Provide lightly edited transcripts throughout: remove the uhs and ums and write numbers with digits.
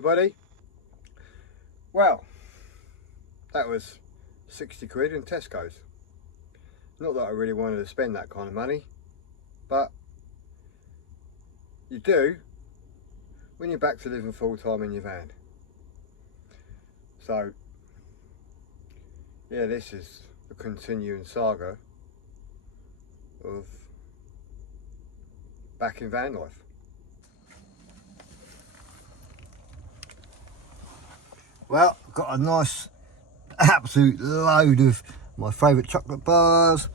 everybody. Well, that was 60 quid in Tesco's. Not that I really wanted to spend that kind of money, but you do when you're back to living full time in your van. So yeah, this is a continuing saga of back in van life. Well, I've got a nice absolute load of my favourite chocolate bars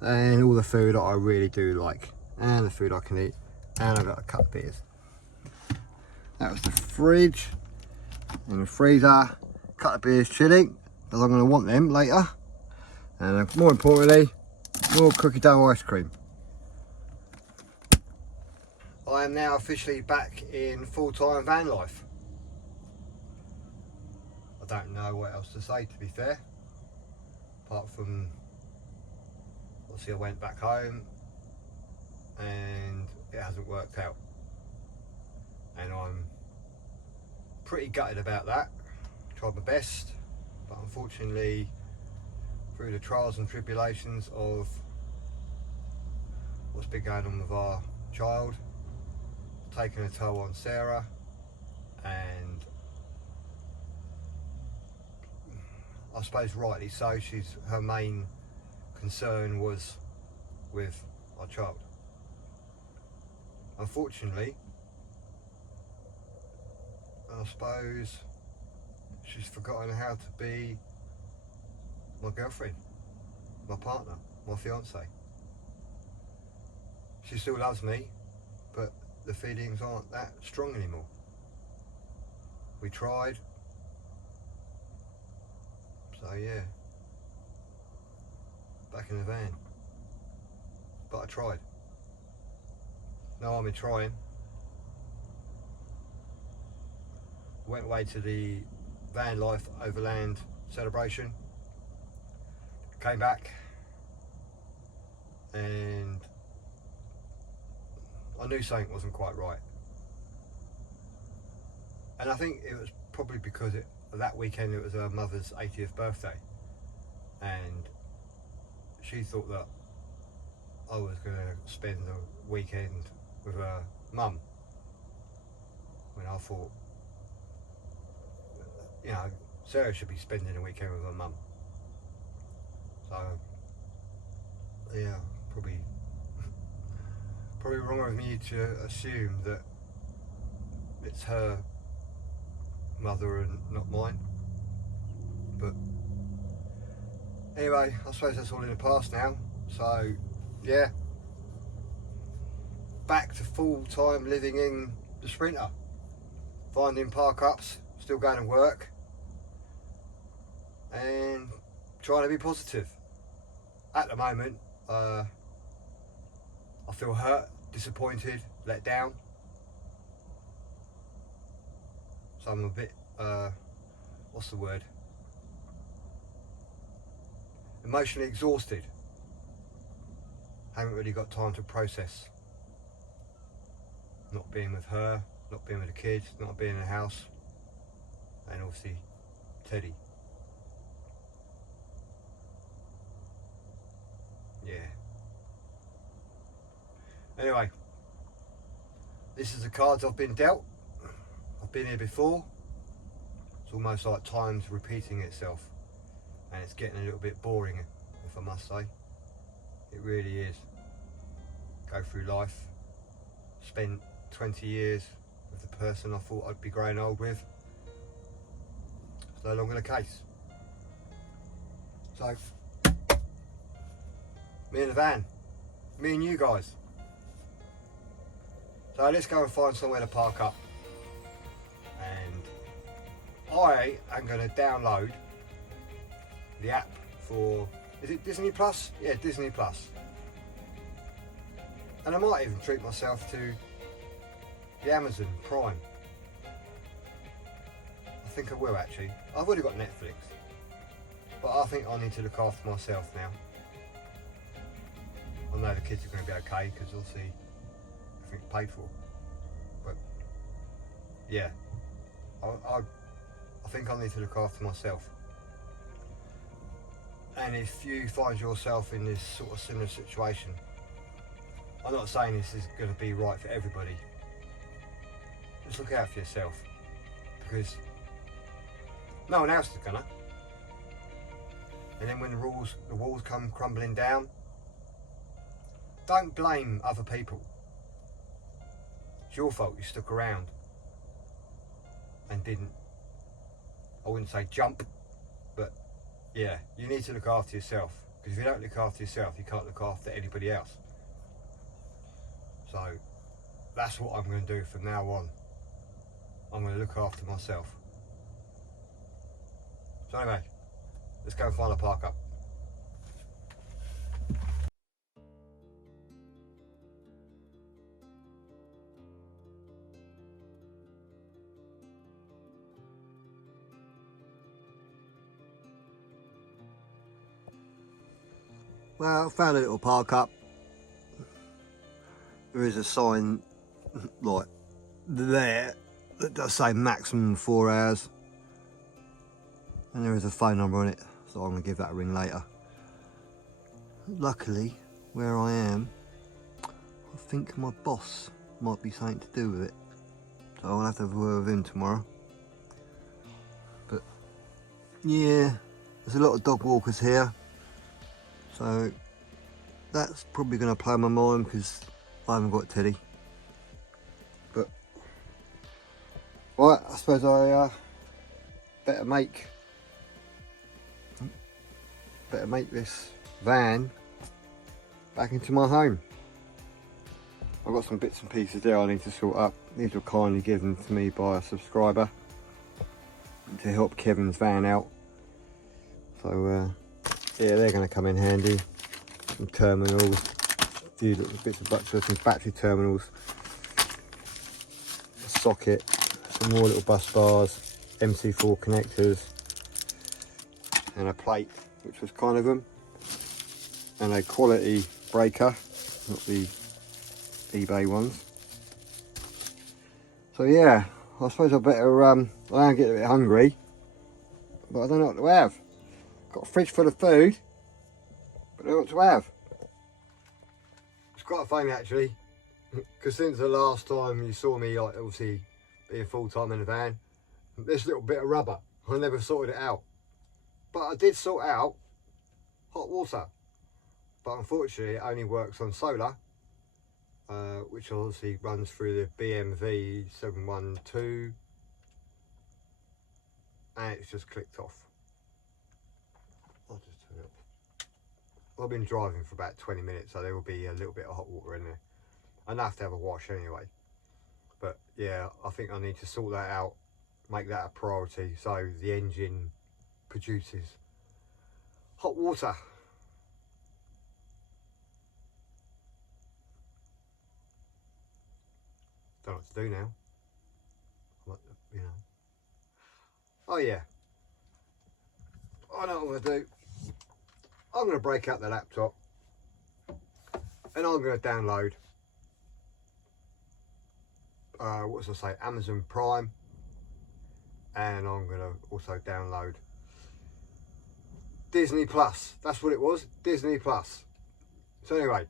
and all the food that I really do like, and the food I can eat, and I've got a couple of beers. That was the fridge and the freezer, a couple of beers chilling because I'm going to want them later, and more importantly, more cookie dough ice cream. I am now officially back in full-time van life. I don't know what else to say, to be fair, apart from obviously I went back home and it hasn't worked out, and I'm pretty gutted about that. Tried my best, but unfortunately through the trials and tribulations of what's been going on with our child, taking a toll on Sarah, and I suppose rightly so, her main concern was with our child. Unfortunately, I suppose she's forgotten how to be my girlfriend, my partner, my fiance. She still loves me, but the feelings aren't that strong anymore. We tried, so yeah, back in the van. But I tried. No harm in trying. Went away to the van life overland celebration. Came back and I knew something wasn't quite right. And I think it was probably because that weekend it was her mother's 80th birthday, and she thought that I was going to spend the weekend with her mum, when I thought, you know, Sarah should be spending a weekend with her mum. So yeah, probably wrong of me to assume that it's her mother and not mine. But anyway, I suppose that's all in the past now. So yeah, back to full-time living in the Sprinter, finding park ups, still going to work, and trying to be positive. At the moment, I feel hurt, disappointed, let down. So I'm a bit, what's the word? Emotionally exhausted. Haven't really got time to process not being with her, not being with the kids, not being in the house, and obviously Teddy. Yeah. Anyway, this is the cards I've been dealt. I've been here before. It's almost like time's repeating itself, and it's getting a little bit boring, if I must say. It really is. Go through life, spent 20 years with the person I thought I'd be growing old with. It's no longer the case. So, me in the van, me and you guys. So let's go and find somewhere to park up, and I am going to download the app for, is it Disney Plus? Yeah, Disney Plus. And I might even treat myself to the Amazon Prime. I think I will actually. I've already got Netflix, but I think I need to look after myself now. I know the kids are going to be okay because obviously everything's paid for. But yeah, I think I need to look after myself. And if you find yourself in this sort of similar situation, I'm not saying this is going to be right for everybody. Just look out for yourself, because no one else is gonna. And then when the walls come crumbling down, don't blame other people. It's your fault you stuck around and didn't, I wouldn't say jump, but yeah, you need to look after yourself, because if you don't look after yourself, you can't look after anybody else. So that's what I'm going to do from now on. I'm going to look after myself. So anyway, let's go and find a park up. Well, I found a little park up. There is a sign like there that does say maximum 4 hours, and there is a phone number on it, so I'm going to give that a ring later. Luckily, where I am, I think my boss might be something to do with it, so I'll have to have a word with him tomorrow. But yeah, there's a lot of dog walkers here, so that's probably going to play my mind because I haven't got Teddy. But right, I suppose I better make this van back into my home. I've got some bits and pieces there I need to sort up. These were kindly given to me by a subscriber to help Kevin's van out. So yeah, they're going to come in handy. Some terminals, a few little bits of butts, some battery terminals, a socket, some more little bus bars, MC4 connectors, and a plate, which was kind of them, and a quality breaker, not the eBay ones. So yeah, I suppose I better, I am getting a bit hungry, but I don't know what to have. Got a fridge full of food, but I don't know what to have. It's quite funny actually, because since the last time you saw me, like obviously being full-time in the van, this little bit of rubber, I never sorted it out. But I did sort out hot water, but unfortunately it only works on solar, which obviously runs through the BMV 712, and it's just clicked off. I'll just turn it off. I've been driving for about 20 minutes, so there will be a little bit of hot water in there. Enough to have a wash anyway. But yeah, I think I need to sort that out, make that a priority, so the engine produces hot water. Don't know what to do now. You know. Oh yeah. I know what I'm going to do. I'm going to break out the laptop and I'm going to download, what does I say, Amazon Prime, and I'm going to also download Disney Plus. That's what it was, Disney Plus. So anyway,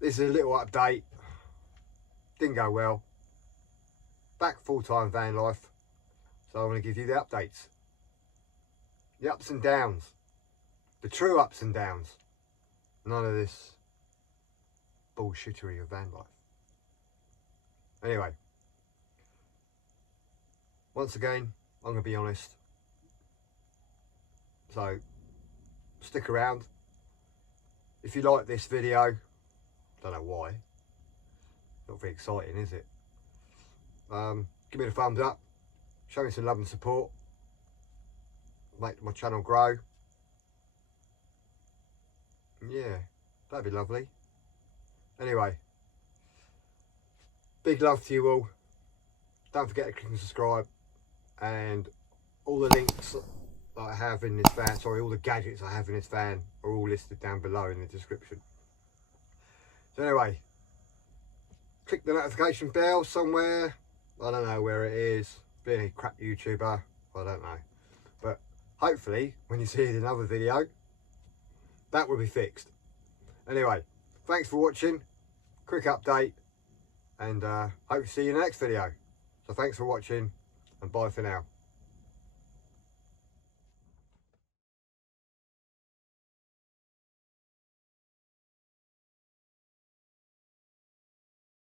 this is a little update. Didn't go well. Back full-time van life. So I'm going to give you the updates. The ups and downs. The true ups and downs. None of this bullshittery of van life. Anyway. Once again, I'm going to be honest. So, stick around. If you like this video, don't know why. Not very exciting, is it? Give me the thumbs up. Show me some love and support. Make my channel grow. Yeah, that'd be lovely. Anyway, big love to you all. Don't forget to click and subscribe, and all the links that I have in this van, sorry, all the gadgets I have in this van are all listed down below in the description. So anyway, click the notification bell somewhere, I don't know where it is, being a crap YouTuber, I don't know. But hopefully, when you see another video, that will be fixed. Anyway, thanks for watching. Quick update, and hope to see you in the next video. So thanks for watching, and bye for now.